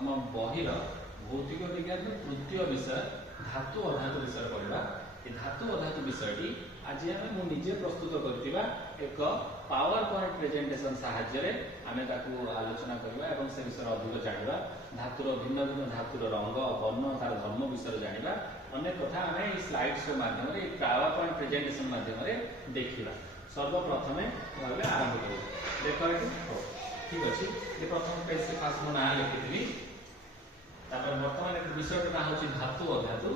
आम बहिर भौतिक विज्ञान तृतीय विषय धातु अधातु विषय पढ़ा। ये धातु अधातु विषयटी आज आम निजे प्रस्तुत करथिबा एक पावर पॉइंट प्रेजेंटेशन साहाय्य आमे ताकू आलोचना करबा एवं से विषय अधिक जानिबा। धातुर भिन्न भिन्न धातुर रंग वर्ण तार धर्म विषय जानिबा। अनेक कथा आमे ई स्लाइड्स के माध्यम रे पावर पॉइंट प्रेजेंटेशन माध्यम रे देखिबा। सर्वप्रथमे भाबे आरंभ करू। देखो एठी ठीक अछि। ये प्रथम पेज से खास मो नाम लिखिथिबी। तापर वर्तमान एक विषय ना होछि धातु अधातु।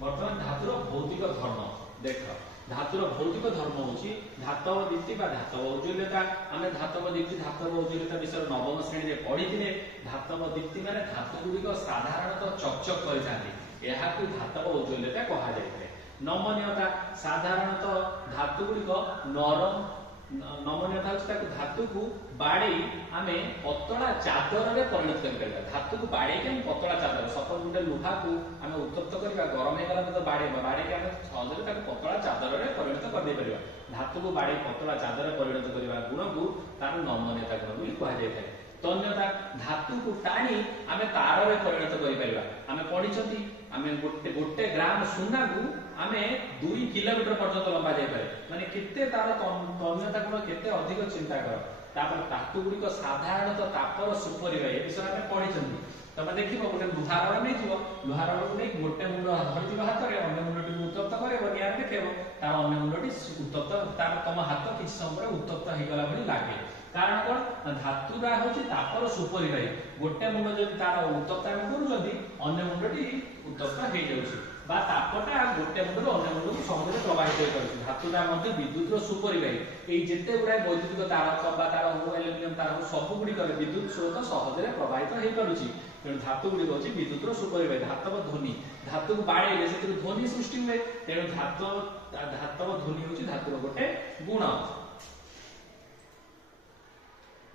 वर्तमान धातुर भौतिक धर्म देख। धातुर भौतिक धर्म होछि धातव दीप्ति बा धातव उज्ज्वलता। आमे धातव दीप्ति धातव उज्ज्वलता विषय नवम श्रेणी रे पढिथिले। धातव दीप्ति माने धातु गुडी को साधारणतः चकचक करि जाନ୍ତି। एहा को धातव उज्ज्वलता कहा जायते। नमनीयता साधारणतः धातु गुडी को नरम नमनीयता होछि ताकु धातु को बाडी आमे पतला चादर रे परिणत करि परिबा। धातु को बाडी के पतला चादर सपोज गुटे लुहा को आमे उत्तप्त करबा गरम हे गला तो बाडी के आमे सहजरे ताकु पतला चादर रे परिणत कर दे परिबा। धातु को बाडी पतला चादर रे परिणत करबा गुण को तार नमनीयता गुण भी कहा जाय थाए। तन्यता धातु को टाणी आमे तार रे परिणत करि परिबा। आमे पढिछंती आमे गोटे ग्राम सोना को आमे 2 किलोमीटर पर्यंत लंबा जाय पारे। माने केते तार तन्यता गुण केते अधिक चिंता कर। तापर धातु गुडी को साधारणतः तापर सुपरिवाय ए विषय आमे पढिछंती। तबे देखिबो गोटे लुहार नै थिबो। लुहार को नै गोटे मुंड धरथिबो हाथ रे अन्य मुंडटी उत्तप्त करबो नियार देखैबो तार अन्य मुंडटी उत्तप्त तार तम हाथ किछ समय उत्तप्त हे गला भली लागे। कारण कोन धातुरा होछि तापर सुपरिवाय। गोटे मुंड जदि तार उत्तप्त हम करूछंती अन्य मुंडटी उत्तप्त हे जाउछि बा तापटा गोटे मुंड अन्य मुंड को सहजरे प्रवाहित हे करूछि। धातुरा मध्ये विद्युत रो सुपरिवाय एई जेते गुडा वैद्युतिक तार तबा तार हो एल्युमिनियम तार सब गुडी करे विद्युत स्रोत सहजरे प्रवाहित हे करूछि। तेणु धातु गुडी होछि विद्युत रो सुपरिवाय। धातव ध्वनि धातु को बाडे से ध्वनि सृष्टि हुए। तेणु धातव ध्वनि होछि धातुर गोटे गुण।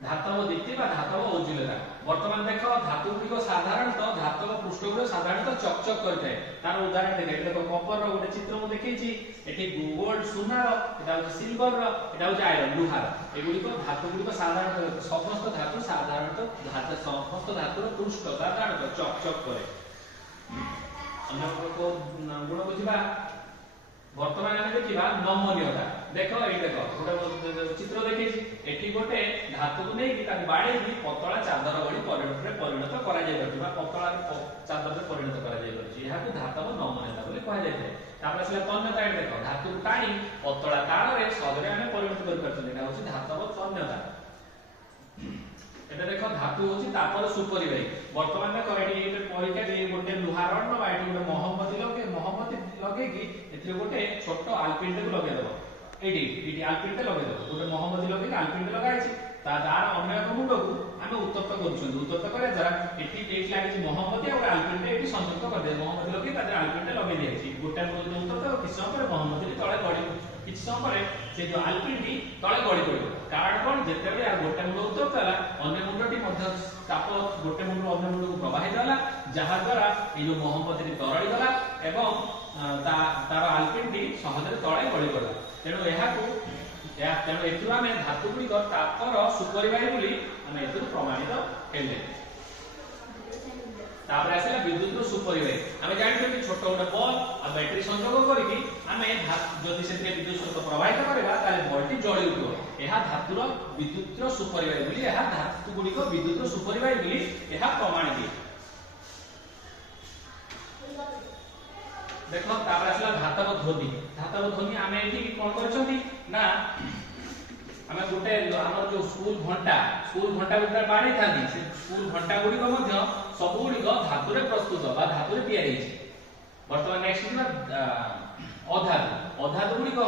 धातव दीप्ति बा धातव उज्ज्वलता। वर्तमान देखो धातु गुडी को साधारणतः धातव पृष्ठ गुडी साधारणतः चकचक करथाय। तार उदाहरण देखै देखो कपर रो गोटे चित्र मु देखैछि। एठी गोल्ड सोनार एटा हो सिल्वर रो एटा हो आयरन लुहार। एगुडी को धातु गुडी को साधारणतः समस्त धातु साधारणतः धातु समस्त धातुर पृष्ठ साधारणतः चकचक करे। अन्य को गुण बुझिबा। वर्तमान आमे देखिबा नमनीयता। देखो ए देखो गोटे चित्र देखैछि। एठी गोटे धातु को नै कि ताकि बाडे भी पतला चादर भली परिणत करा जाय परथिबा। पतला चादर रे परिणत करा जाय परछि। एहा को धातव नमनीयता बोली कहा जाय थाए। तापर से तन्यता ए देखो धातु को टाणी पतला तार रे सहजरे आमे परिणत कर परछि। एटा होछि धातव तन्यता। एटा देखो धातु होछि तापर सुपरिवाय। वर्तमान देखो एठी परीक्षा दे गोटे लुहा रड न बाइटी गोटे मोहम्मती लगे कि एथि गोटे छोट आलपिन को लगे दबो। एडी आलपिन टे लगे दबो। गोटे मोहम्मती लगे कि आलपिन टे लगाइछि ता दार अन्य एक मुंड को आमे उत्तप्त करूछन। उत्तप्त करे जरा एठी लागिछि मोहम्मती और आलपिन टे एठी संयुक्त कर दे। मोहम्मती लगे ता आलपिन टे लगे दियाछि। गोटे मुंड उत्तप्त किछ समय पर मोहम्मती तळे गडी किछ समय पर से जो आलपिन टी तळे गडी पड़िबो। कारण कोन जेतेबे आ गोटे मुंड उत्तप्त होला अन्य मुंडटी मध्य ताप गोटे मुंड अन्य मुंड को प्रवाहित होला जहा द्वारा ए जो मोहम्मती टी तरळी गला एवं तार आलपिन टी सहजरे तळे गडी पड़ला। तेणु एहा को तेणु एथुरा में धातु गुडी को तापर सुपरिवाय बोली आमे एथुर प्रमाणित हेले। तापर आसेला विद्युत रो सुपरिवाय। आमे जानि कि छोट गोटे बल आ बैटरी संयोग करिकि आमे जदि सेते विद्युत स्रोत प्रवाहित करबा ताले बलटी जळि उठो। एहा धातुर विद्युत रो सुपरिवाय बोली एहा धातु गुडी को विद्युत रो सुपरिवाय बोली एहा प्रमाणित। देखो तापर आसला धातव ध्वनि। धातव ध्वनि आमे एठी कोन करछंती ना आमे गोटे हमर जो स्कूल घंटा गुडा बाणी थांती से स्कूल घंटा गुडी को मध्य सब गुडी को धातु रे प्रस्तुत बा धातु रे तयारी छै। वर्तमान नेक्स्ट ना अधातु गुडी को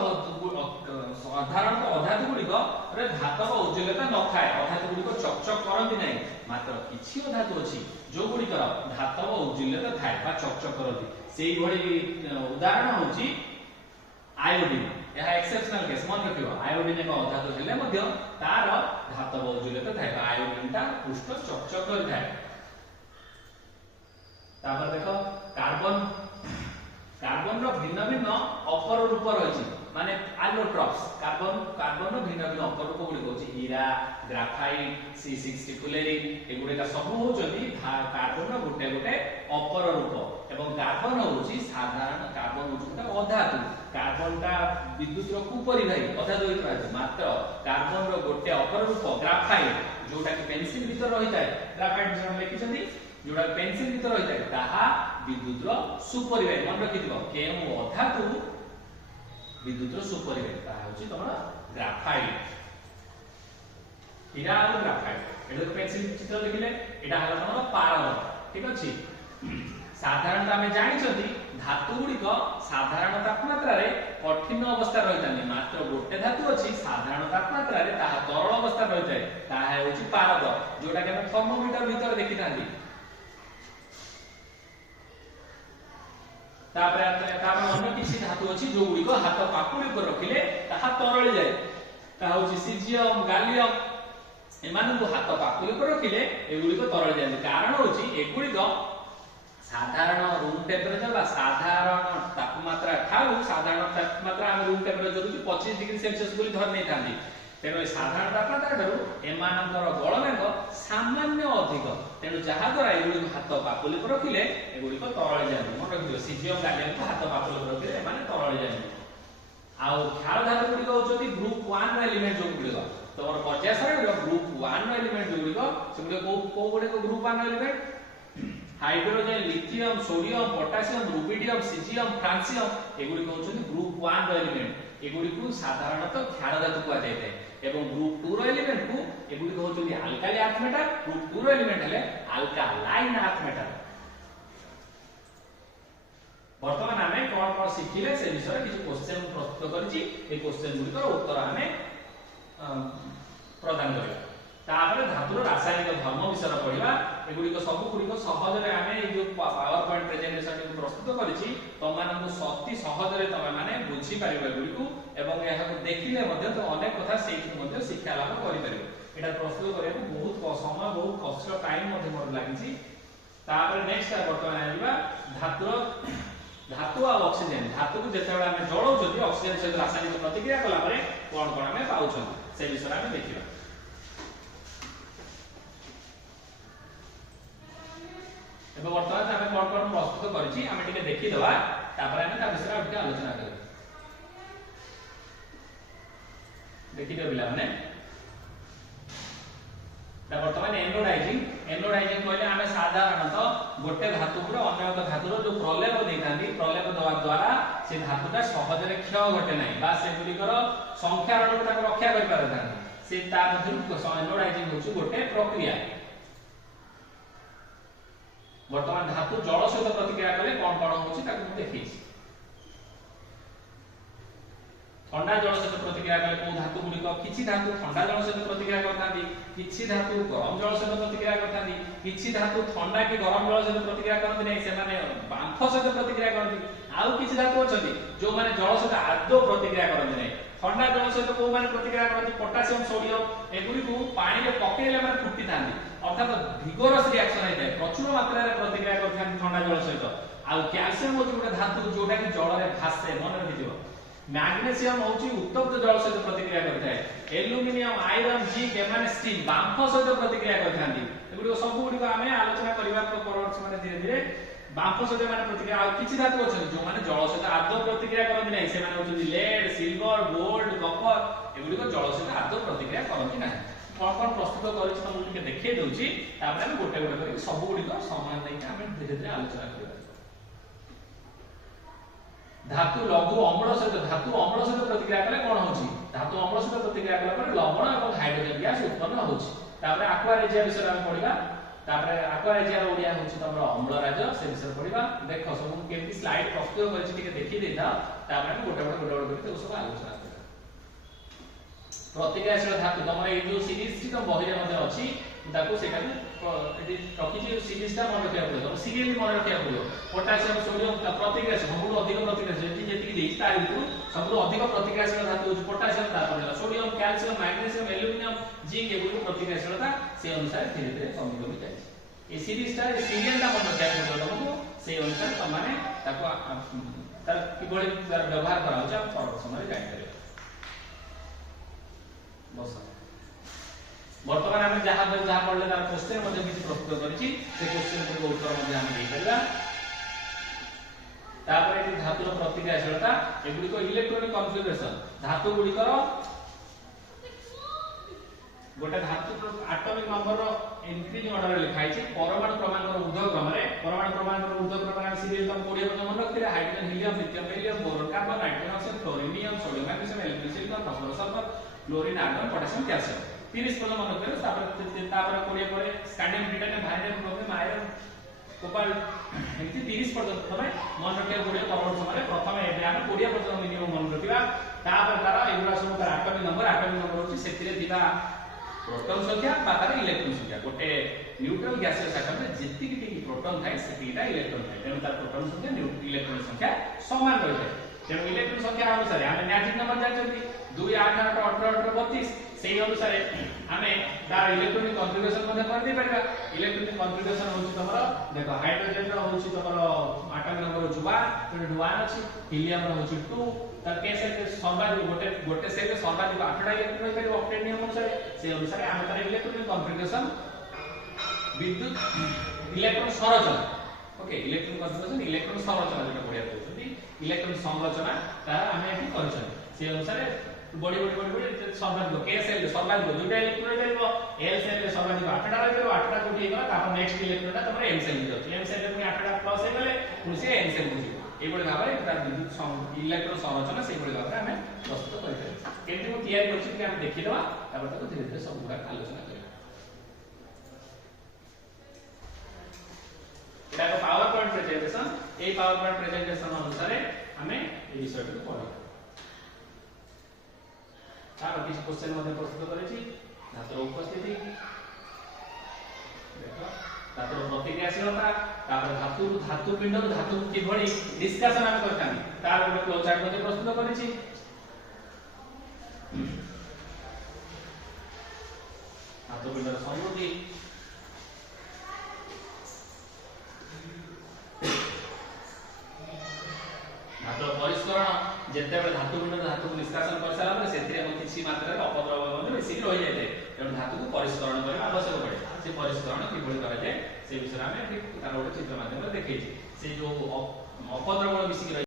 साधारणतः अधातु गुडी को रे धातव उज्ज्वलता न थाए। अधातु गुडी को चकचक करंती नै। मात्र किछि अधातु अछि जो गुडी को धातव उज्ज्वलता थाए बा चकचक करंती। सेही भली उदाहरण होछि आयोडीन। यह एक्सेप्शनल केस मन रखियो। आयोडीन एक अधातु हेले मध्य तार धातव उज्ज्वलता थाए। आयोडीन ता पृष्ठ चकचक करि थाए। तापर देखो कार्बन रो भिन्न भिन्न अपर रूप रहिछि। माने allotrophs कार्बन भिन्न भिन्न अपरूप गुडी होची हीरा ग्राफाइट C60 फुलेरिन एगुडी का सब होचोदी कार्बन गोटे गोटे अपर रूप एवं कार्बन होची साधारण कार्बन होची अधातु कार्बन का विद्युत रो कुपरिवाही अधातु होइतबा मात्र कार्बन रो गोटे अपर रूप ग्राफाइट जोटा कि पेंसिल भीतर रही जाय ग्राफाइट जण लिखि छथि जोटा पेंसिल भीतर रही जाय ताहा विद्युत रो सुपरिवाही मन रखिदिबो केउ अधातु विद्युत रो सुपरिवाही ताहा होची तमरा ग्राफाइट हीरा और ग्राफाइट एडो पेंसिल चित्र लिखिले एटा हला तमरा पारद ठीक अछि साधारणतः आमे जानि छथि धातु गुडी को साधारण तापमात्रा रे कठिन अवस्था रहितानी मात्र गोटे धातु अछि साधारण तापमात्रा रे ताहा तरल अवस्था रहिताय ताहा होची पारद जोटा कि हम थर्मोमीटर भीतर देखितांती तापर अन्य किछि धातु अछि जो गुडी को हाथ पाकुडी पर रखिले ताहा तरल जाय ताहा होची सीजियम गालियम एमान को हाथ पाकुडी पर रखिले एगुडी को तरल जाय कारण होची एगुडी को साधारण रूम टेम्परेचर बा साधारण तापमात्रा ठाऊ साधारण तापमात्रा हम रूम टेम्परेचर होची 25 डिग्री सेल्सियस बोली धर नै थांदी तेनो साधारण तापमात्रा ठाऊ एमानकर गलनांक सामान्य अधिक तेनो जहा द्वारा एगुडी हाथ पाकुली पर रखिले एगुडी को तरल जाय मन रखियो सीजियम गालियम को हाथ पाकुली पर रखिले एमाने तरल जाय आउ ख्याल धातु गुडी को होचोदी ग्रुप 1 रो एलिमेंट जो गुडी को तोर पर्याय सारे ग्रुप 1 रो एलिमेंट जो गुडी को से गुडी को गुडी को ग्रुप 1 रो element hydrogen lithium sodium potassium rubidium caesium francium एगुडी को होचोदी ग्रुप 1 रो एलिमेंट एगुडी को साधारणतः ख्याल धातु को जाय थाए एवं ग्रुप 2 रो एलिमेंट को एगुडी को होचोदी अल्काली अर्थ मेटल ग्रुप 2 रो एलिमेंट हले अल्कालाइन अर्थ मेटल वर्तमान हमें कोन कोन सिखिले से विषय किछ क्वेश्चन प्रस्तुत करछि ए क्वेश्चन गुडी को उत्तर हमें प्रदान करिया तापर धातुर रासायनिक धर्म विषय पढिबा एगुडी को सब गुडी को सहज रे हमें ए जो पावर पॉइंट प्रेजेंटेशन को प्रस्तुत करिछि तमान को सती सहज रे तमे माने बुझी पारिबो एगुडी को एवं एहा को देखिले मध्ये तो अनेक कथा सेठी मध्ये शिक्षा लाभ करि परिबो एटा प्रस्तुत करे बहुत समय बहुत कष्ट टाइम मध्ये मोर लागिछि तापर नेक्स्ट वर्तमान आइबा धातु आ ऑक्सीजन धातु को जेते बेला हमें जळौ जदि ऑक्सीजन सहित रासायनिक प्रतिक्रिया कला परे कोन कोन हमें पाउछन से विषय हमें देखिबा एबे वर्तमान हमें कोन कोन प्रस्तुत करछि हमें टिके देखि देबा तापर हमें ता विषय टिके आलोचना करब देखि दे बिला माने ता वर्तमान एनोडाइजिंग कहले हमें साधारणतः गोटे धातु पर अन्य एक धातुर जो प्रलेप देखांती प्रलेप दवा द्वारा से धातुटा सहज रे क्षय घटे नै बा से गुडी कर संख्या रण को रक्षा कर पारथांती से ता मध्यु एनोडाइजिंग होची गोटे प्रक्रिया वर्तमान धातु जल सहित प्रतिक्रिया कले कोन कोन होची ताकू देखिछि ठंडा जल सहित प्रतिक्रिया कले को धातु गुडी को किछि धातु ठंडा जल सहित प्रतिक्रिया करथांती किछि धातु गरम जल सहित प्रतिक्रिया करथांती किछि धातु ठंडा कि गरम जल सहित प्रतिक्रिया करथि नै से माने बांफ सहित प्रतिक्रिया करथि आउ किछि धातु अछथि जो माने जल सहित आदो प्रतिक्रिया करथि नै ठंडा जल सहित को माने प्रतिक्रिया करथि पोटेशियम सोडियम एगुडी को पानी रे पकेले माने फुटी थांती अर्थात भिगोरस रिएक्शन होय प्रचुर मात्रा रे प्रतिक्रिया करथि ठंडा जल सहित आउ कैल्शियम होची गोटे धातु जोटा कि जल रे भासे मन रखिथिबो मैग्नीशियम होची उत्तप्त जल सहित प्रतिक्रिया करता है एल्युमिनियम आयरन जिंक एमाने स्टील बांफ सहित प्रतिक्रिया करथांती एगुडी सब गुडी को हमें आलोचना करिबा परवर्ती माने धीरे धीरे बांफ सहित माने प्रतिक्रिया आ किछि धातु अछि जो माने जल सहित आदौ प्रतिक्रिया करथि नै से माने होची लेड सिल्वर गोल्ड कॉपर एगुडी को जल सहित आदौ प्रतिक्रिया करथि नै कोन कोन प्रस्तुत करिछि हम टिके देखै दउछि तापर हम गोटे गोटे करि सब गुडी को समान नै के हमें धीरे धीरे आलोचना करिबा धातु लघु अम्ल सहित प्रतिक्रिया कले कोन होची धातु अम्ल सहित प्रतिक्रिया कला पर लवण एवं हाइड्रोजन गैस उत्पन्न होची तापर एक्वा रेजिया विषय हम पढिबा तापर एक्वा रेजिया ओडिया होची तमरो अम्लराज से विषय पढिबा देखो सब केमती स्लाइड प्रस्तुत करिछि टिके देखि देता तापर हम गोटे गोटे करि सब आलोचना करिबा प्रतिक्रियाशील धातु तमरो ए जो सीरीज टी तो बहिरे मध्ये अछि ताकू सेटा एटी रखिछि सीरीजटा मन रखिया पड़ियो सीरियली मन रखिया पड़ियो पोटेशियम सोडियम प्रतिक्रियाशील सबुठु अधिक प्रतिक्रियाशील जेति देछि तार भितरु सबुठु अधिक प्रतिक्रियाशील धातु होछि पोटेशियम तापर sodium calcium magnesium aluminium zinc एगुडी प्रतिक्रियाशीलता से अनुसार धीरे धीरे कमी कमी जाय ए सीरीजटा सीरियलटा मन रखिया पड़ियो तमको से अनुसार तमाने ताको तार किभଳି तार व्यवहार करा होचा परवर्ती समय जानि परिबा बस वर्तमान हम जहां पढ़ले तार क्वेश्चन मध्ये किछि प्रस्तुत करिछि से क्वेश्चन को उत्तर मध्ये हम देई परिबा तापर एटी धातुर प्रतिक्रियाशीलता एगुडी को इलेक्ट्रॉनिक कॉन्फ़िगरेशन धातु गुडी करो गोटे धातु एटॉमिक नंबर रो इंक्रीज ऑर्डर रे लिखाई छी परमाणु क्रमांक रो ऊर्ध्व क्रम रे परमाणु क्रमांक रो ऊर्ध्व क्रम रे सीरियल नंबर 20 पद मन रखिले hydrogen helium lithium beryllium boron carbon nitrogen oxide fluorine sodium magnesium aluminium silicon phosphorus sulphur chlorine argon potassium calcium 30 पद मन रखिले तापर 20 परे स्कैंडियम ब्रिटानियम भाइरम क्रोमियम आयरन कोपाल एमती 30 पर्यंत तमे मन रखिया गुडिया परवर्ती समय प्रथम एबे हम 20 पर्यंत मिनिमम मन रखिबा तापर तार एगुडा सब तार एटॉमिक नंबर होची सेतिरे दिबा प्रोटॉन संख्या बा तार इलेक्ट्रॉन संख्या गोटे न्यूट्रल गैसियस एटम रे जेति कि प्रोटॉन थाए सेतिटा इलेक्ट्रॉन थाए तेनु तार प्रोटॉन संख्या इलेक्ट्रॉन संख्या समान रहिଥାଏ तेनु इलेक्ट्रॉन संख्या अनुसार हम मैजिक नंबर जानछथि 2 8 8 18 18 32 सेही अनुसार हमें तार इलेक्ट्रॉनिक कॉन्फ़िगरेशन मध्ये कर दे परबा इलेक्ट्रॉनिक कॉन्फ़िगरेशन होची तमरो देखो हाइड्रोजन रो होची तमरो एटॉमिक नंबर होची 1 अछि हीलियम रो होची 2 तार के सेल सर्वाधिक गोटे सेल रे सर्वाधिक 8टा इलेक्ट्रॉन होई परिबो ऑक्टेट नियम अनुसार से अनुसार हम तार इलेक्ट्रॉनिक कॉन्फ़िगरेशन विद्युत इलेक्ट्रॉन संरचना ओके इलेक्ट्रॉन कॉन्फ़िगरेशन इलेक्ट्रॉन संरचना जेटा पढिया कहउछथि इलेक्ट्रॉन संरचना तार हम एठी करछन से अनुसार बड़ी सर्वाधिक के सेल सर्वाधिक दुटा इलेक्ट्रॉन होई परिबो एल सेल रे सर्वाधिक 8टा होई परिबो 8टा कोठी हेगला तापर नेक्स्ट इलेक्ट्रॉन तमरे एम सेल होई एम सेल रे पुनी 8टा प्लस हे गले पुनी से एन सेल होई एबोले भाबरे तार विद्युत इलेक्ट्रॉन संरचना से बोले भाबरे हमें प्रस्तुत करि पारे केमति मु तयार करछि कि हम देखि देबा तापर ताको धीरे धीरे सब गुडा आलोचना करिबा एटा को पावर पॉइंट प्रेजेंटेशन ए पावर पॉइंट प्रेजेंटेशन अनुसार हमें ए विषय को पढिबा तार किछ क्वेश्चन मध्ये प्रस्तुत करिछि धातुर उपस्थिति देखो धातुर प्रतिक्रियाशीलता तापर धातु पिंड धातु किभଳି डिस्कशन हम करतानी तार ଗୋଟେ फ्लो चार्ट मध्ये प्रस्तुत करिछि धातु पिंडर समृद्धि धातु परिष्करण जेतेबे धातु पिंड धातु को निष्कासन कर सारा पर सेतिरे किछि मात्रा रे अपद्रव्य मध्ये बेसी रहि जाय तेणु धातु को परिष्करण କରିବା आवश्यक पड़े से परिष्करण किभଳି करा जाय से विषय में तार ଗୋଟେ चित्र माध्यम रे देखैछि से जो अपद्रव्य मिसिक